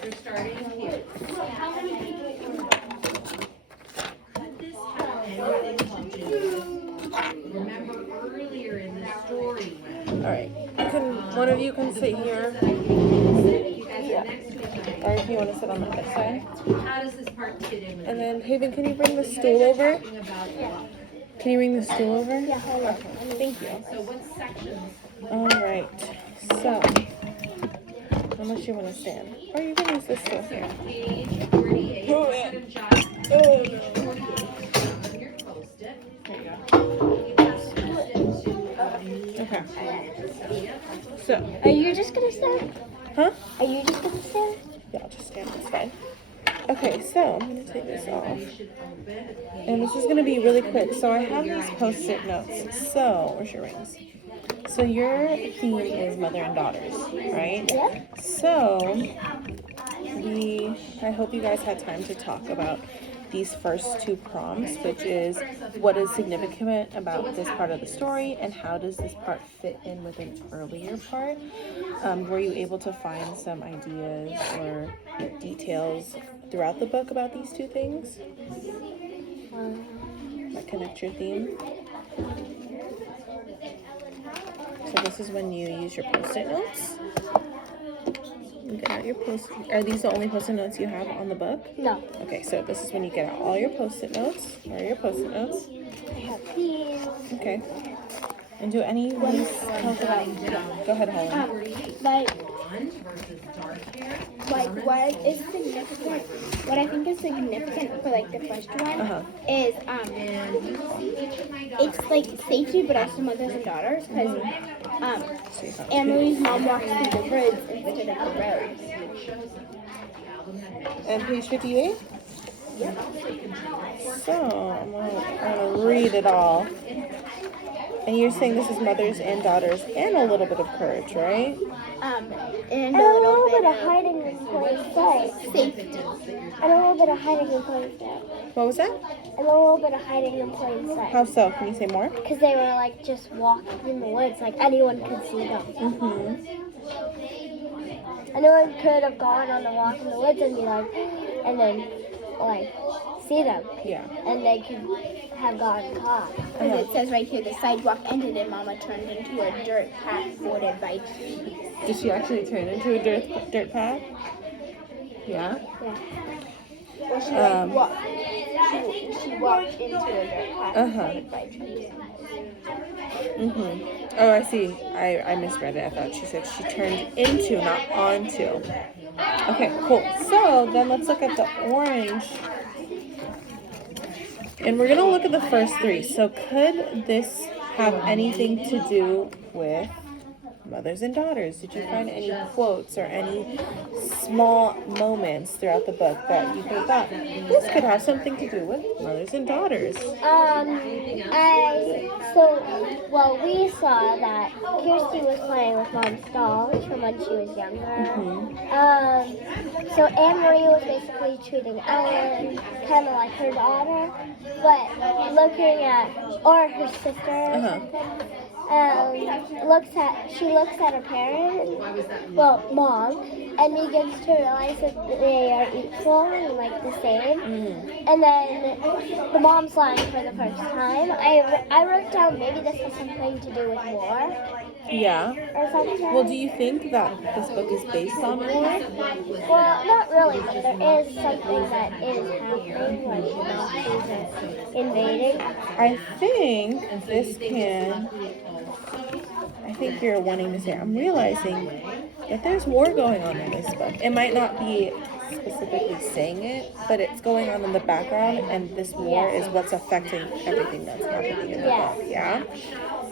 We're starting here. Could this have anything to do? Remember earlier in the story when. All right. One of you can sit here. Yeah. Or if you want to sit on the other side. How does this part fit in with And then, Haven, can you bring the stool over? Can you bring the stool over? Yeah, hold on. Thank you. So what sections? All right. So, how much you want to stand? Or you can use this stool here. Page 48. Oh, Instead of just Oh, page no. 48 on your post-it. There you go. You pass post-it to me. Okay. So, Are you just gonna stand? huh? Are you just gonna stand? Yeah, I'll just stand. It's fine. Okay, so I'm going to take this off. And this is going to be really quick. So I have these post-it notes. So, where's your rings? So your theme is mother and daughters, right? Yeah. So, I hope you guys had time to talk about these first two prompts, which is what is significant about this part of the story and how does this part fit in with an earlier part. Were you able to find some ideas or details throughout the book about these two things that connect your theme? So this is when you use your post-it notes. You get out your Are these the only post-it notes you have on the book? No. Okay, so this is when you get out all your post-it notes. Where are your post-it notes? I have these. Okay. And do any of these talk about... Go ahead, Holly. What is significant? What I think is significant for like the first one is it's like safety, but also mothers and daughters, because Anne-Marie's mom walks through the woods instead of the roads. And page 58? So, I'm gonna read it all. And you're saying this is mothers and daughters and a little bit of courage, right? And a little bit of hiding in plain sight. Safety. And a little bit of hiding in plain sight. What was that? And a little bit of hiding in plain sight. How so? Can you say more? Because they were like just walking in the woods, like anyone could see them. Mm-hmm. Anyone could have gone on a walk in the woods and be like, and then like see them. Yeah. And they could have gotten caught. Because it says right here, the sidewalk ended and Mama turned into a dirt path bordered by trees. Did she actually turn into a dirt path? Yeah? Yeah. Well, she walked into a dirt path bordered by trees. Mm-hmm. Oh, I see. I misread it. I thought she said she turned into, not onto. Okay, cool. So then let's look at the orange. And we're going to look at the first three. So could this have anything to do with mothers and daughters? Did you find any quotes or any small moments throughout the book that you could have thought this could have something to do with mothers and daughters? We saw that Kirsty was playing with Mom's dolls from when she was younger. So Anne-Marie was basically treating Ellen kind of like her daughter, but looking at, or her sister or something. She looks at her parent, well, Mom, and begins to realize that they are equal and like the same. And then the mom's lying for the first time. I wrote down maybe this has something to do with war. Yeah. Or something. Well, do you think that this book is based on war? Well, not really, but there is something that is happening, like the Nazis are invading. I think this can... I think you're wanting to say, I'm realizing that there's war going on in this book. It might not be specifically saying it, but it's going on in the background, and this war is what's affecting everything that's happening in the book. Yeah?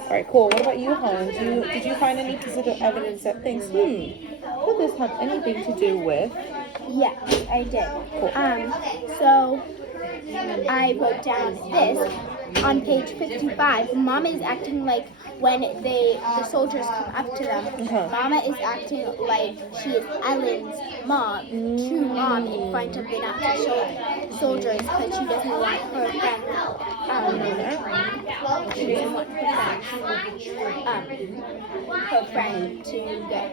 All right, cool. What about you, Holland? Did you find any positive evidence that thinks, could this have anything to do with Yeah, I did. So I wrote down this on page 55. Mama is acting like when the soldiers come up to them. Mama is acting like she is Ellen's mom, true mom, in front of the Nazi soldiers because she doesn't want her friend. She doesn't want her friend to get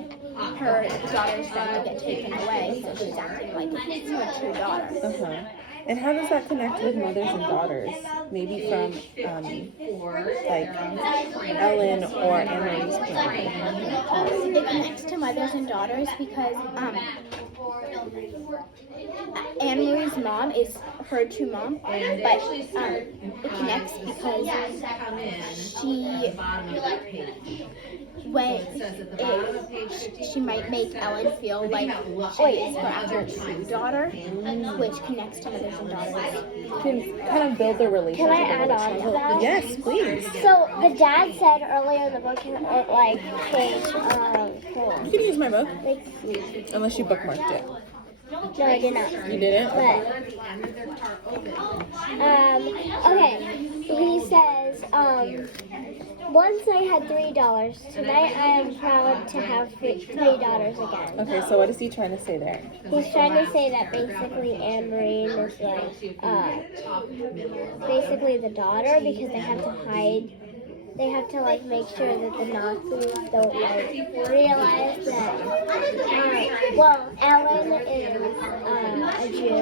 her daughter's friend to get taken away. So she's acting like her true daughter. And how does that connect with mothers and daughters? Maybe from like Ellen or Anne-Marie's point of view. It connects to mothers and daughters because Anne-Marie's mom is her true mom, but it connects because she might make Ellen feel like she is her actual true daughter, which connects to mothers and daughters. You can kind of build a relationship. Can I add on to that? Yes, please. So the dad said earlier in the book, like page, You can use my book, unless you bookmarked it. no, I did not. You didn't? But, okay, he says, once I had $3. Tonight I am proud to have $3 again. Okay, so what is he trying to say there? He's trying to say that basically Anne-Marie is like, basically the daughter because they have to hide. They have to like make sure that the Nazis don't like realize that. Well, Ellen is a Jew,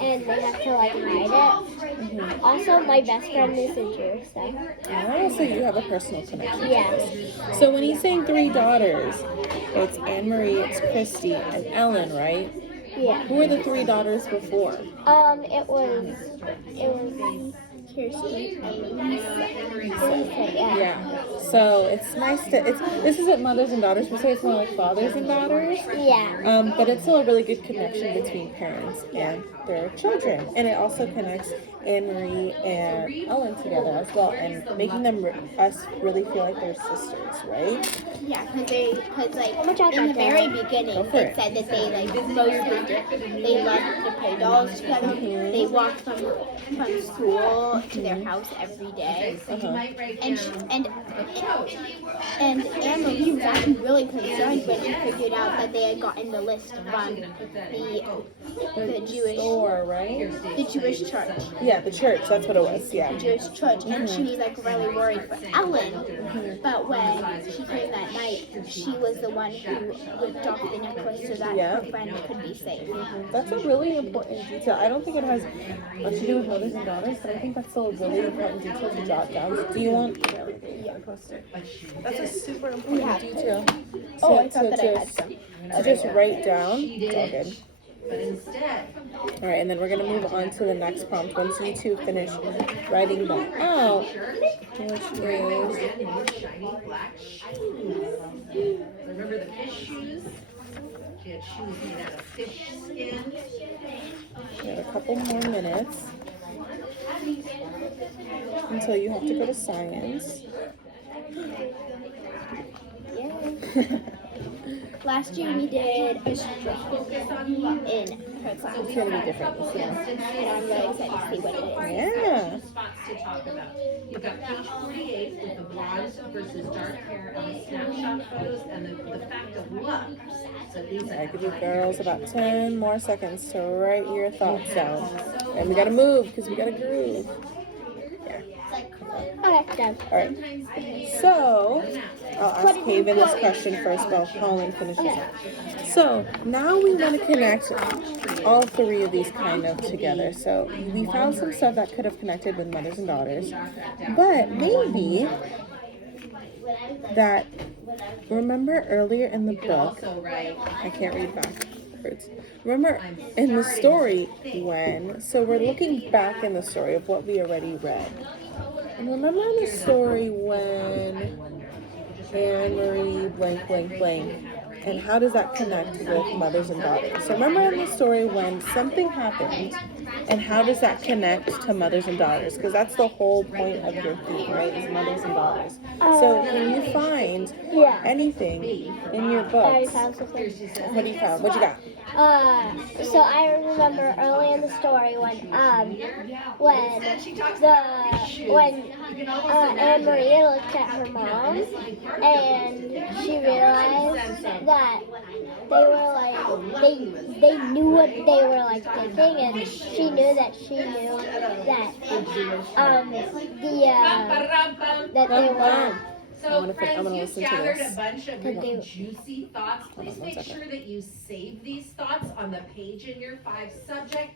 and they have to like hide it. Also, my best friend is a Jew, so. Oh, so you have a personal connection. Yes. So when he's saying 3 daughters, it's Anne-Marie, it's Christy, and Ellen, right? Yeah. Who were the 3 daughters before? It was Kirsty and Lisa. Yeah. So it's nice to this isn't mothers and daughters per se, it's more like fathers and daughters. Yeah. But it's still a really good connection between parents and their children. And it also connects Anne-Marie and Ellen together as well, and making us really feel like they're sisters, right? Yeah, because like in the very beginning, it said that they like mostly they loved to play dolls together. They walked from school to their house every day, and Anne-Marie was actually really concerned when she figured out that they had gotten the list from the Jewish store, right? The Jewish church. Yeah, the church. That's what it was. Yeah. The Jewish church, and she was like really worried for Ellen. But when she came that night, she was the one who ripped off the necklace so that her friend could be safe. That's a really important detail. I don't think it has much to do with mothers and daughters, but I think that's still a really important detail to jot down. Do you want? Yeah, post it. That's a super important detail. I thought that I had some. To just write down. It's all good. All right, and then we're gonna move on to the next prompt. Once you two finish writing that out, which is Remember the fish shoes? She had shoes made out of fish skin. we have a couple more minutes until you have to go to science. Last year we did a strip in her class. It's gonna be different this year. And I'm really excited to see what it is. Yeah. Spots to talk about. You've got page 48 with the blonde versus dark hair and the snapshot photos and the fact of luck. So these I give you girls about 10 more seconds to write your thoughts down. And we gotta move because we gotta groove. Okay, done. Alright. So, I'll ask Haven this question first while Colin finishes up. So, now we want to connect all 3 of these kind of together. So, we found some stuff that could have connected with mothers and daughters. But maybe that, remember earlier in the book, I can't read backwards. Remember in the story when, so we're looking back in the story of what we already read. And remember in the story when Anne-Marie blank, blank, blank, and how does that connect with mothers and daughters? So remember in the story when something happened, and how does that connect to mothers and daughters? Because that's the whole point of your theme, right? Is mothers and daughters. So can you find anything in your I books? found something. What do you found? What you got? So I remember early in the story when Anne Marie looked at her mom and she realized that they were like they knew what they were like thinking, and she knew that that they were. So friends, I'm gonna you've listen to gathered this. a bunch of That really they- juicy thoughts. Please one make second. sure that you save these thoughts on the page in your 5 subject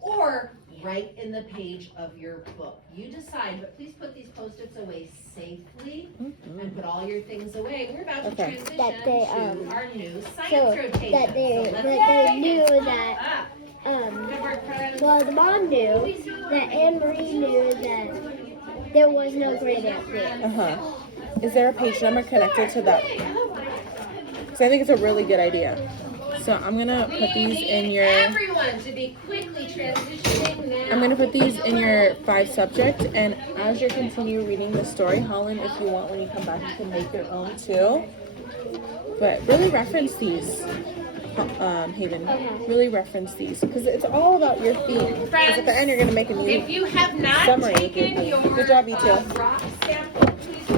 or right in the page of your book. You decide, but please put these Post-its away safely and put all your things away. We're about to Okay. transition That they, to our new science So rotation. that they knew that well, the mom knew that Anne Marie knew that there was no great aunt there. Is there a page number connected to that? Because I think it's a really good idea. So I'm gonna put these in your. Everyone to be quickly transitioning now. I'm gonna put these in your 5 subject, and as you continue reading the story, Holland, if you want, when you come back, you can make your own too. But really reference these, Haven. Really reference these, because it's all about your theme. Because at the end, you're gonna make a new If you have not summary with your taken theme. your Good job, you two. rock sample, please